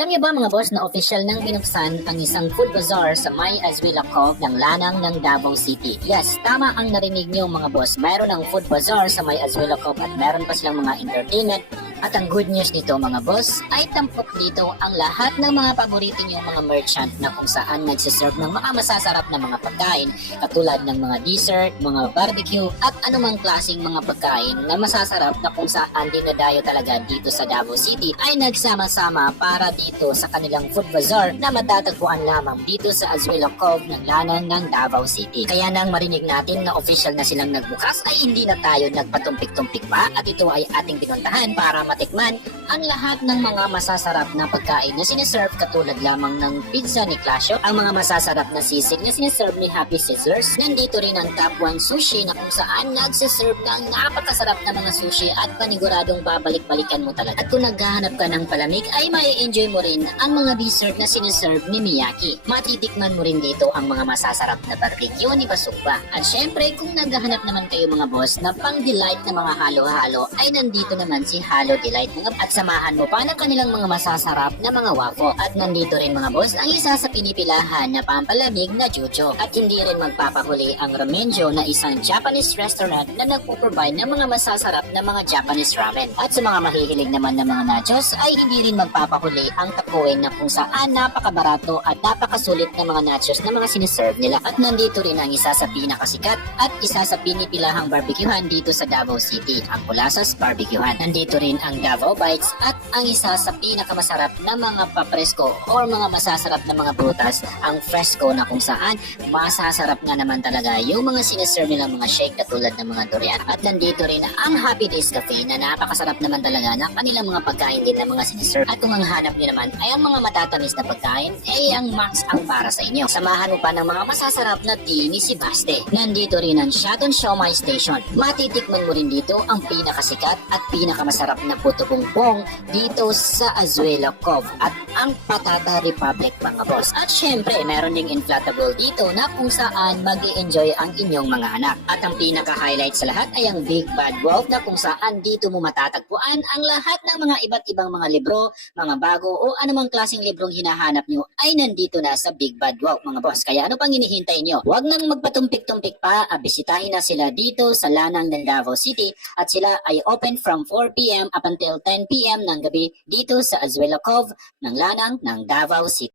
Alam niyo ba mga boss na official nang binuksan ang isang food bazaar sa May Azuela Cove ng Lanang ng Davao City? Yes, tama ang narinig niyo mga boss. Mayroon ng food bazaar sa May Azuela Cove at meron pa silang mga entertainment. At ang good news nito mga boss ay tampok dito ang lahat ng mga paborito niyong mga merchant na kung saan nagsiserve ng mga masasarap na mga pagkain katulad ng mga dessert, mga barbecue at anumang klaseng mga pagkain na masasarap na kung saan dinadayo talaga dito sa Davao City ay nagsama-sama para dito sa kanilang food bazaar na matatagpuan lamang dito sa Azuela Cove ng Lanang ng Davao City. Kaya nang marinig natin na official na silang nagbukas ay hindi na tayo nagpatumpik-tumpik pa at ito ay ating pinuntahan para matikman ang lahat ng mga masasarap na pagkain na siniserve katulad lamang ng pizza ni Clasio, ang mga masasarap na sisig na siniserve ni Happy Sizzlers. Nandito rin ang Top 1 Sushi na kung saan nagsiserve ng napakasarap na mga sushi at paniguradong babalik-balikan mo talaga. At kung naghahanap ka ng palamig ay mai-enjoy mo rin ang mga dessert na siniserve ni Miyaki. Matitikman mo rin dito ang mga masasarap na barbecue ni Basukba. At syempre kung naghahanap naman kayo mga boss na pang-delight na mga halo-halo ay nandito naman si Halo Delight mga at samahan mo pa ng kanilang mga masasarap na mga waffle. At nandito rin mga boss ang isa sa pinipilahan na pampalamig na Jojo. At hindi rin magpapahuli ang Ramenjo na isang Japanese restaurant na nagpo-provide ng mga masasarap na mga Japanese ramen. At sa mga mahihilig naman ng mga nachos ay hindi rin magpapahuli ang Takuin na kung saan napakabarato at napakasulit na mga nachos na mga siniserve nila. At nandito rin ang isa sa pinakasikat at isa sa pinipilahang barbecuehan dito sa Davao City, ang Pulasas Barbecuehan. Nandito rin ang Davao Bites at ang isa sa pinakamasarap na mga papresko or mga masasarap na mga prutas, ang fresco na kung saan masasarap nga naman talaga yung mga siniserve nilang mga shake katulad ng mga durian. At nandito rin ang Happy Days Cafe na napakasarap naman talaga ng kanilang mga pagkain din ng mga siniserve. At kung ang hanap niyo naman ay ang mga matatamis na pagkain, ay ang max ang para sa inyo. Samahan mo pa ng mga masasarap na tea ni si Baste. Nandito rin ang Shaton Siomai Station. Matitikman mo rin dito ang pinakasikat at pinakamasarap na puto bumbong dito sa Azuela Cove at ang Patata Republic mga boss. At syempre, meron ding inflatable dito na kung saan mag-i-enjoy ang inyong mga anak. At ang pinaka-highlight sa lahat ay ang Big Bad Wolf na kung saan dito mo matatagpuan ang lahat ng mga iba't ibang mga libro, mga bago o anumang klaseng librong hinahanap nyo ay nandito na sa Big Bad Wolf mga boss. Kaya ano pang hinihintay nyo? Huwag nang magpatumpik-tumpik pa, bisitahin na sila dito sa Lanang ng Davao City at sila ay open from 4 p.m. up until 10 p.m. ng gabi dito sa Azuela Cove ng Lanang ng Davao City.